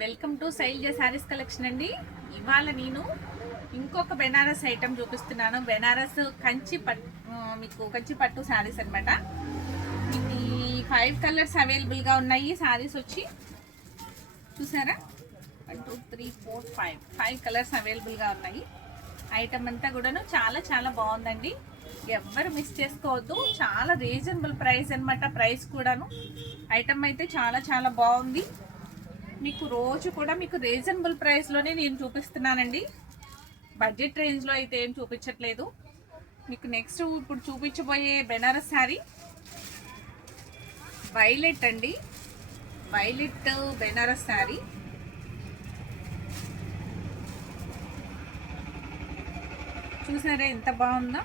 Welcome to Shailaja Sarees collection అండి. ఇవాళ నేను ఇంకొక బెనారస్ ఐటమ్ చూపిస్తున్నాను. బెనారస్ మీకు కంచి పట్టు శారీస్ అనమాట. ఇది 5 కలర్స్ అవైలబుల్గా ఉన్నాయి. శారీస్ వచ్చి చూసారా, 1 2 3 4 5 కలర్స్ అవైలబుల్గా ఉన్నాయి. ఐటమ్ అంతా కూడాను చాలా చాలా బాగుందండి. ఎవ్వరు మిస్ చేసుకోవద్దు. చాలా రీజనబుల్ ప్రైస్ అనమాట. ప్రైస్ కూడాను ఐటమ్ అయితే చాలా చాలా బాగుంది. మీకు రోజు కూడా మీకు రీజనబుల్ ప్రైస్లోనే నేను చూపిస్తున్నానండి. బడ్జెట్ రేంజ్లో అయితే ఏం చూపించట్లేదు. మీకు నెక్స్ట్ ఇప్పుడు చూపించబోయే బెనారస్ శారీ వైలెట్ అండి. వైలెట్ బెనారస్ శారీ చూసారా ఎంత బాగుందో.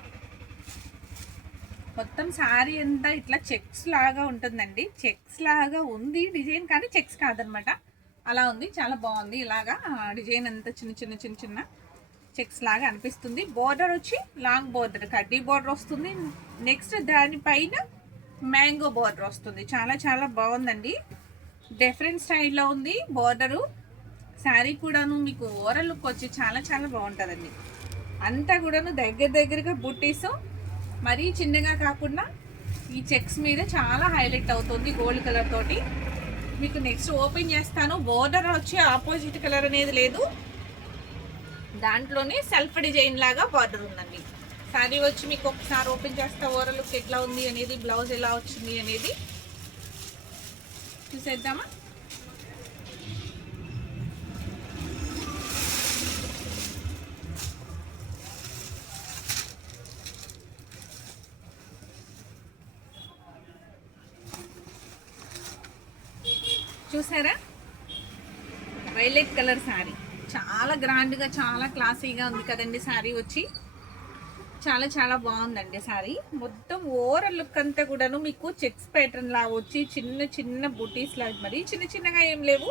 మొత్తం శారీ అంతా ఇట్లా చెక్స్ లాగా ఉంటుందండి. చెక్స్ లాగా ఉంది డిజైన్, కానీ చెక్స్ కాదనమాట. అలా ఉంది, చాలా బాగుంది. ఇలాగా డిజైన్ అంతా చిన్న చిన్న చిన్న చిన్న చెక్స్ లాగా అనిపిస్తుంది. బోర్డర్ వచ్చి లాంగ్ బోర్డర్, కడ్డీ బోర్డర్ వస్తుంది. నెక్స్ట్ దానిపైన మ్యాంగో బోర్డర్ వస్తుంది. చాలా చాలా బాగుందండి. డిఫరెంట్ స్టైల్లో ఉంది బోర్డరు. శారీ కూడాను మీకు ఓవరాల్ లుక్ వచ్చి చాలా చాలా బాగుంటుందండి. అంతా కూడాను దగ్గరగా బుట్టీస్, మరీ చిన్నగా కాకుండా ఈ చెక్స్ మీద చాలా హైలైట్ అవుతుంది గోల్డ్ కలర్ తోటి. మీకు నెక్స్ట్ ఓపెన్ చేస్తాను. బోర్డర్ వచ్చి ఆపోజిట్ కలర్ అనేది లేదు, దాంట్లోనే సెల్ఫ్ డిజైన్ లాగా బార్డర్ ఉందండి. శారీ వచ్చి మీకు ఒకసారి ఓపెన్ చేస్తా ఓవరాల్ లుక్ ఎట్లా ఉంది అనేది, బ్లౌజ్ ఎలా వచ్చింది అనేది చూసేద్దామా. చూసారా, వైలెట్ కలర్ శారీ చాలా గ్రాండ్గా చాలా క్లాసీగా ఉంది కదండి. శారీ వచ్చి చాలా చాలా బాగుందండి. శారీ మొత్తం ఓవరాల్ లుక్ అంతా కూడాను మీకు చెక్స్ ప్యాటర్న్ లాగా వచ్చి చిన్న చిన్న బుటీస్ లాగా, మరి చిన్న చిన్నగా ఏం లేవు,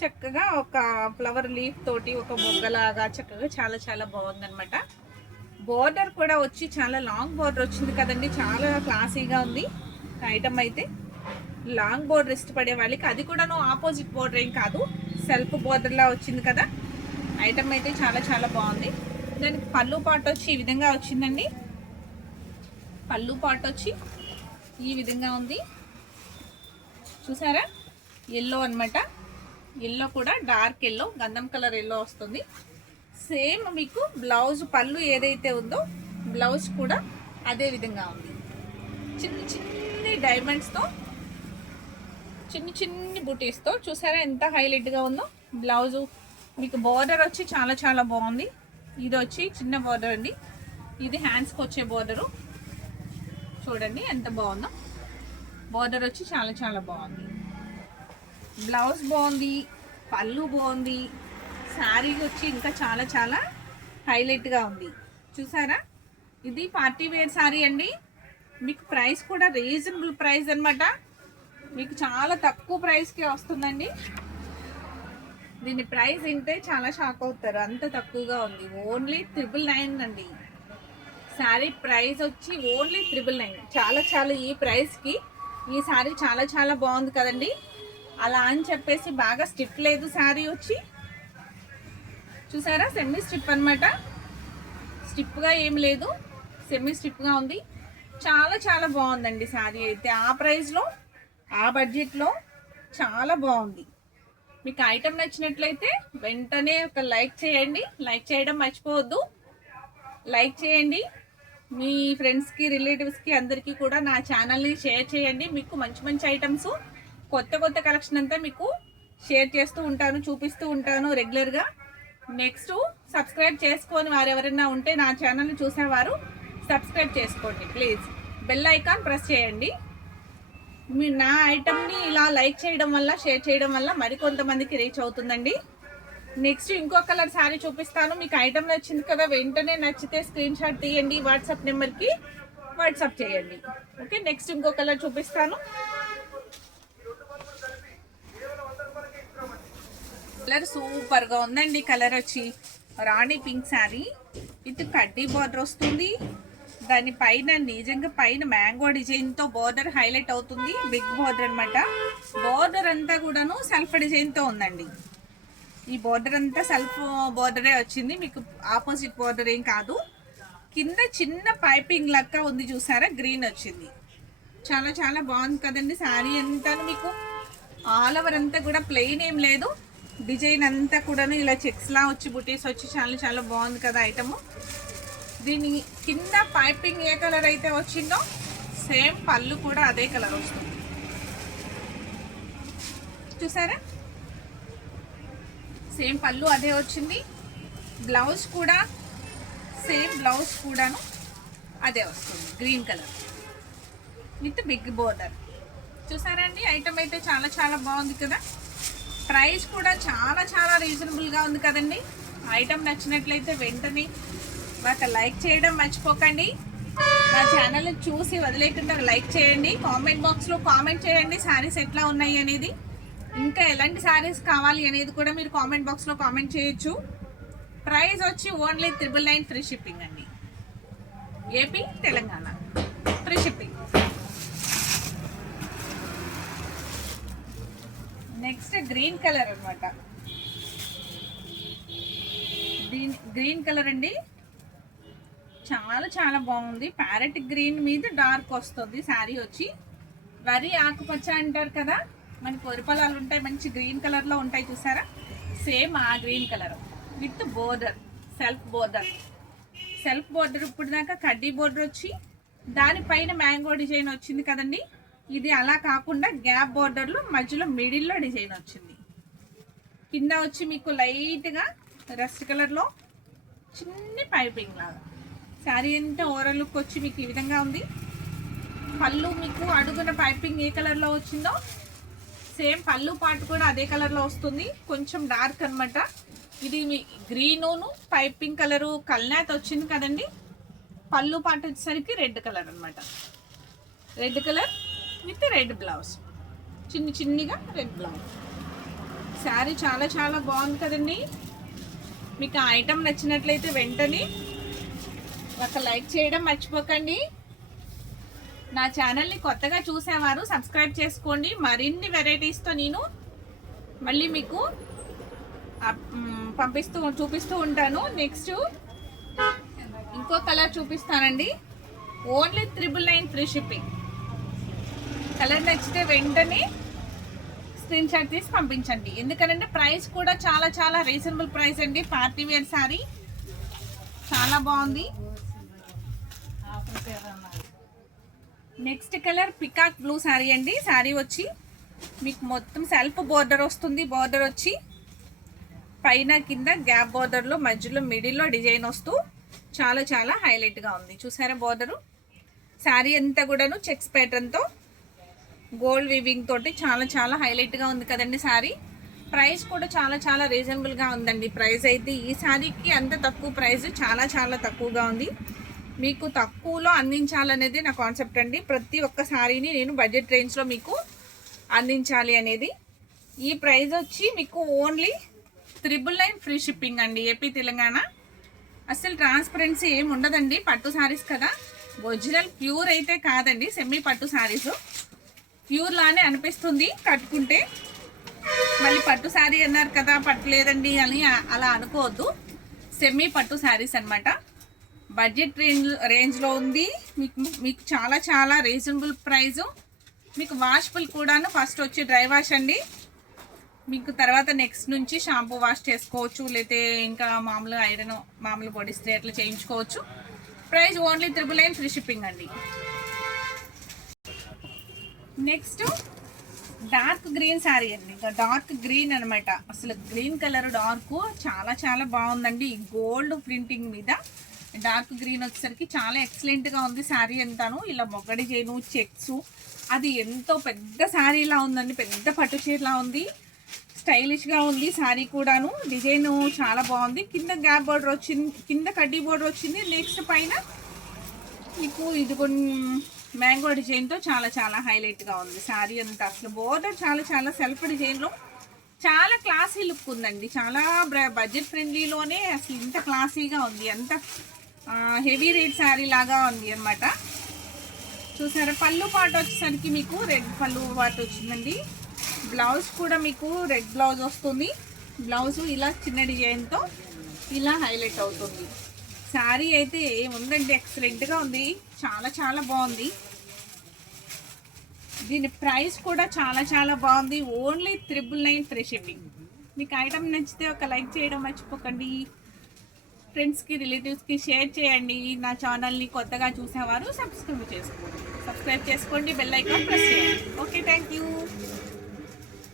చక్కగా ఒక ఫ్లవర్ లీఫ్ తోటి ఒక మొగ్గలాగా చక్కగా చాలా చాలా బాగుందనమాట. బోర్డర్ కూడా వచ్చి చాలా లాంగ్ బోర్డర్ వచ్చింది కదండి. చాలా క్లాసీగా ఉంది ఐటమ్ అయితే. లాంగ్ బోర్డర్ ఇష్టపడే వాళ్ళకి, అది కూడాను ఆపోజిట్ బోర్డర్ ఏం కాదు, సెల్ఫ్ బోర్డర్లా వచ్చింది కదా. ఐటమ్ అయితే చాలా చాలా బాగుంది. దానికి పళ్ళు పాటు వచ్చి ఈ విధంగా వచ్చిందండి. పళ్ళు పాటు వచ్చి ఈ విధంగా ఉంది చూసారా. ఎల్లో అనమాట. ఎల్లో కూడా డార్క్ ఎల్లో, గంధం కలర్ ఎల్లో వస్తుంది. సేమ్ మీకు బ్లౌజ్ పళ్ళు ఏదైతే ఉందో బ్లౌజ్ కూడా అదే విధంగా ఉంది. చిన్న చిన్ని డైమండ్స్తో, చిన్ని చిన్ని బుటీస్తో చూసారా ఎంత హైలైట్గా ఉందో. బ్లౌజు మీకు బోర్డర్ వచ్చి చాలా చాలా బాగుంది. ఇది వచ్చి చిన్న బోర్డర్ అండి. ఇది హ్యాండ్స్కి వచ్చే బోర్డరు చూడండి ఎంత బాగుందో. బోర్డర్ వచ్చి చాలా చాలా బాగుంది. బ్లౌజ్ బాగుంది, పళ్ళు బాగుంది. శారీ వచ్చి ఇంకా చాలా చాలా హైలైట్గా ఉంది చూసారా. ఇది పార్టీ వేర్ శారీ అండి. మీకు ప్రైస్ కూడా రీజనబుల్ ప్రైస్ అనమాట. మీకు చాలా తక్కువ ప్రైస్కి వస్తుందండి. దీని ప్రైస్ వింటే చాలా షాక్ అవుతారు, అంత తక్కువగా ఉంది. ఓన్లీ 999 అండి. శారీ ప్రైస్ వచ్చి ఓన్లీ 999. చాలా చాలా ఈ ప్రైస్కి ఈ శారీ చాలా చాలా బాగుంది కదండి. అలా అని చెప్పేసి బాగా స్టిఫ్ లేదు శారీ వచ్చి చూసారా. సెమీ స్టిఫ్ అనమాట. స్టిఫ్గా ఏం లేదు, సెమీ స్టిఫ్గా ఉంది. చాలా చాలా బాగుందండి శారీ అయితే. ఆ ప్రైస్లో ఆ బడ్జెట్లో చాలా బాగుంది. మీకు ఐటమ్ నచ్చినట్లయితే వెంటనే ఒక లైక్ చేయండి. లైక్ చేయడం మర్చిపోవద్దు. లైక్ చేయండి. మీ ఫ్రెండ్స్కి, రిలేటివ్స్కి అందరికీ కూడా నా ఛానల్ని షేర్ చేయండి. మీకు మంచి మంచి ఐటమ్స్, కొత్త కొత్త కలెక్షన్ అంతా మీకు షేర్ చేస్తూ ఉంటాను, చూపిస్తూ ఉంటాను రెగ్యులర్గా. నెక్స్ట్ సబ్స్క్రైబ్ చేసుకొని వారు ఎవరైనా ఉంటే నా ఛానల్ని చూసేవారు సబ్స్క్రైబ్ చేసుకోండి ప్లీజ్. బెల్ ఐకాన్ ప్రెస్ చేయండి. మీరు నా ఐటమ్ని ఇలా లైక్ చేయడం వల్ల, షేర్ చేయడం వల్ల మరికొంతమందికి రీచ్ అవుతుందండి. నెక్స్ట్ ఇంకో కలర్ శారీ చూపిస్తాను. మీకు ఐటమ్ నచ్చింది కదా, వెంటనే నచ్చితే స్క్రీన్ షాట్ తీయండి, వాట్సాప్ నెంబర్కి వాట్సాప్ చేయండి. ఓకే, నెక్స్ట్ ఇంకో కలర్ చూపిస్తాను. కలర్ సూపర్గా ఉందండి. కలర్ వచ్చి రాణి పింక్ శారీ, ఇది కడ్డీ బార్డర్ వస్తుంది. దాని పైన నిజంగా పైన మ్యాంగో డిజైన్ తో బోర్డర్ హైలైట్ అవుతుంది. బిగ్ బోర్డర్ అన్నమాట. బోర్డర్ అంతా కూడాను సెల్ఫ్ డిజైన్తో ఉందండి. ఈ బోర్డర్ అంతా సెల్ఫ్ బోర్డరే వచ్చింది, మీకు ఆపోజిట్ బోర్డర్ ఏం కాదు. కింద చిన్న పైపింగ్ లెక్క ఉంది చూసారా, గ్రీన్ వచ్చింది. చాలా చాలా బాగుంది కదండి. శారీ అంతా మీకు ఆల్ ఓవర్ అంతా కూడా ప్లెయిన్ ఏం లేదు, డిజైన్ అంతా కూడాను ఇలా చెక్స్లా వచ్చి బుటీస్ వచ్చి చాలా చాలా బాగుంది కదా ఐటము. దీని కింద పైపింగ్ ఏ కలర్ అయితే వచ్చిందో సేమ్ పళ్ళు కూడా అదే కలర్ వస్తుంది చూసారా. సేమ్ పళ్ళు అదే వచ్చింది, బ్లౌజ్ కూడా సేమ్ బ్లౌజ్ కూడాను అదే వస్తుంది, green colour with big border. చూసారా అండి, ఐటమ్ అయితే చాలా చాలా బాగుంది కదా. ప్రైస్ కూడా చాలా చాలా రీజనబుల్గా ఉంది కదండి. ఐటమ్ నచ్చినట్లయితే వెంటనే ఒక లైక్ చేయడం మర్చిపోకండి. మా ఛానల్ని చూసి వదిలేకుండా లైక్ చేయండి. కామెంట్ బాక్స్లో కామెంట్ చేయండి శారీస్ ఎట్లా ఉన్నాయి అనేది. ఇంకా ఎలాంటి శారీస్ కావాలి అనేది కూడా మీరు కామెంట్ బాక్స్లో కామెంట్ చేయొచ్చు. ప్రైస్ వచ్చి ఓన్లీ 999 ఫ్రీ షిప్పింగ్ అండి. AP Telangana free shipping. Next green colour అనమాట. గ్రీన్ కలర్ అండి, చాలా చాలా బాగుంది. ప్యారెట్ గ్రీన్ మీద డార్క్ వస్తుంది శారీ వచ్చి. వరి ఆకుపచ్చ అంటారు కదా, మన పొరిపొలాలు ఉంటాయి మంచి గ్రీన్ కలర్లో ఉంటాయి చూసారా, సేమ్ ఆ green colour with border, self border. Self border ఇప్పుడు దాకా కడ్డీ బోర్డర్ వచ్చి దానిపైన మ్యాంగో డిజైన్ వచ్చింది కదండి. ఇది అలా కాకుండా గ్యాప్ బోర్డర్లో మధ్యలో మిడిల్లో డిజైన్ వచ్చింది. కింద వచ్చి మీకు లైట్గా రస్ట్ కలర్లో చిన్న పైపింగ్ లాగా. శారీ అంతా ఓవరాల్ లుక్ వచ్చి మీకు ఈ విధంగా ఉంది. పళ్ళు మీకు అడుగున పైపింగ్ ఏ కలర్లో వచ్చిందో సేమ్ పళ్ళు పార్ట్ కూడా అదే కలర్లో వస్తుంది, కొంచెం డార్క్ అనమాట. ఇది మీ గ్రీనును పైపింగ్ కలరు కల్నాత్ వచ్చింది కదండి. పళ్ళు పార్ట్ వచ్చేసరికి రెడ్ కలర్ అనమాట, red colour with red blouse, చిన్నగా రెడ్ బ్లౌజ్. శారీ చాలా చాలా బాగుంది కదండి. మీకు ఆ ఐటమ్ నచ్చినట్లయితే వెంటనే ఒక లైక్ చేయడం మర్చిపోకండి. నా ఛానల్ని కొత్తగా చూసేవారు సబ్స్క్రైబ్ చేసుకోండి. మరిన్ని వెరైటీస్తో నేను మళ్ళీ మీకు చూపిస్తూ ఉంటాను. నెక్స్ట్ ఇంకో కలర్ చూపిస్తానండి, ఓన్లీ 999 ఫ్రీ షిప్పింగ్. కలర్ నచ్చితే వెంటనే స్క్రీన్ షాట్ తీసి పంపించండి. ఎందుకంటే ప్రైస్ కూడా చాలా చాలా రీజనబుల్ ప్రైస్ అండి. పార్టీ వేర్ శారీ చాలా బాగుంది. Next colour peacock blue sari అండి. శారీ వచ్చి మీకు మొత్తం సెల్ఫ్ బోర్డర్ వస్తుంది. బోర్డర్ వచ్చి పైన కింద గ్యాప్ బోర్డర్లో మధ్యలో మిడిల్లో డిజైన్ వస్తూ చాలా చాలా హైలైట్గా ఉంది చూసారా. బోర్డరు శారీ అంతా కూడాను చెక్స్ ప్యాటర్న్తో గోల్డ్ వీవింగ్ తోటి చాలా చాలా హైలైట్గా ఉంది కదండి శారీ. ప్రైస్ కూడా చాలా చాలా రీజనబుల్గా ఉందండి. ప్రైస్ అయితే ఈ శారీకి అంత తక్కువ ప్రైస్ చాలా చాలా తక్కువగా ఉంది. మీకు తక్కువలో అందించాలనేది నా కాన్సెప్ట్ అండి. ప్రతి ఒక్క శారీని నేను బడ్జెట్ రేంజ్లో మీకు అందించాలి అనేది. ఈ ప్రైస్ వచ్చి మీకు ఓన్లీ 999 ఫ్రీ షిప్పింగ్ అండి, ఏపీ తెలంగాణ. అసలు ట్రాన్స్పరెన్సీ ఏమి ఉండదండి. పట్టు శారీస్ కదా, ఒరిజినల్ ప్యూర్ అయితే కాదండి, సెమీ పట్టు శారీస్. ప్యూర్ లానే అనిపిస్తుంది కట్టుకుంటే. మళ్ళీ పట్టు శారీ అన్నారు కదా పట్టలేదండి అని అలా అనుకోవద్దు. సెమీ పట్టు శారీస్ అనమాట. బడ్జెట్ రేంజ్లో ఉంది. మీకు చాలా చాలా రీజనబుల్ ప్రైజు. మీకు వాషబుల్ కూడాను. ఫస్ట్ వచ్చి డ్రై వాష్ అండి. మీకు తర్వాత నెక్స్ట్ నుంచి షాంపూ వాష్ చేసుకోవచ్చు, లేకపోతే ఇంకా మామూలు ఐరన్ మామూలు బాడీ స్ప్రే అట్లా చేయించుకోవచ్చు. ప్రైస్ ఓన్లీ 999 ఫ్రీ షిప్పింగ్ అండి. నెక్స్ట్ డార్క్ గ్రీన్ శారీ అండి. డార్క్ గ్రీన్ అనమాట. అసలు గ్రీన్ కలర్ డార్క్ చాలా చాలా బాగుందండి. గోల్డ్ ప్రింటింగ్ మీద డార్క్ గ్రీన్ వచ్చేసరికి చాలా ఎక్సలెంట్గా ఉంది శారీ అంతాను. ఇలా మొగ్గడి చేను చెక్స్, అది ఎంతో పెద్ద శారీలా ఉందండి, పెద్ద పట్టు చీరలా ఉంది. స్టైలిష్గా ఉంది శారీ కూడాను. డిజైన్ చాలా బాగుంది. కింద గ్యాప్ బోర్డర్ వచ్చింది, కింద కడ్డీ బోర్డర్ వచ్చింది. నెక్స్ట్ పైన మీకు ఇది కొన్ని మ్యాంగో డిజైన్తో చాలా చాలా హైలైట్గా ఉంది శారీ అంతా. అసలు బోర్డర్ చాలా చాలా సెల్ఫ్ డిజైన్లో చాలా క్లాసీ లుక్ ఉందండి. చాలా బడ్జెట్ ఫ్రెండ్లీలోనే అసలు ఇంత క్లాసీగా ఉంది, అంత హెవీ రేట్ శారీ లాగా ఉంది అనమాట. చూసారా. పళ్ళు పాట వచ్చేసరికి మీకు రెడ్ పళ్ళు పాట వచ్చిందండి. బ్లౌజ్ కూడా మీకు రెడ్ బ్లౌజ్ వస్తుంది. బ్లౌజ్ ఇలా చిన్న డిజైన్తో ఇలా హైలైట్ అవుతుంది. శారీ అయితే ఏముందండి, ఎక్సలెంట్గా ఉంది, చాలా చాలా బాగుంది. దీని ప్రైస్ కూడా చాలా చాలా బాగుంది. Only 999 free shipping. మీకు ఐటమ్ నచ్చితే ఒక లైక్ చేయడం మర్చిపోకండి. ఫ్రెండ్స్కి, రిలేటివ్స్కి షేర్ చేయండి. నా ఛానల్ని కొత్తగా చూసేవారు సబ్స్క్రైబ్ చేసుకోండి. బెల్ ఐకాన్ ప్రెస్ చేయండి. Okay, thank you.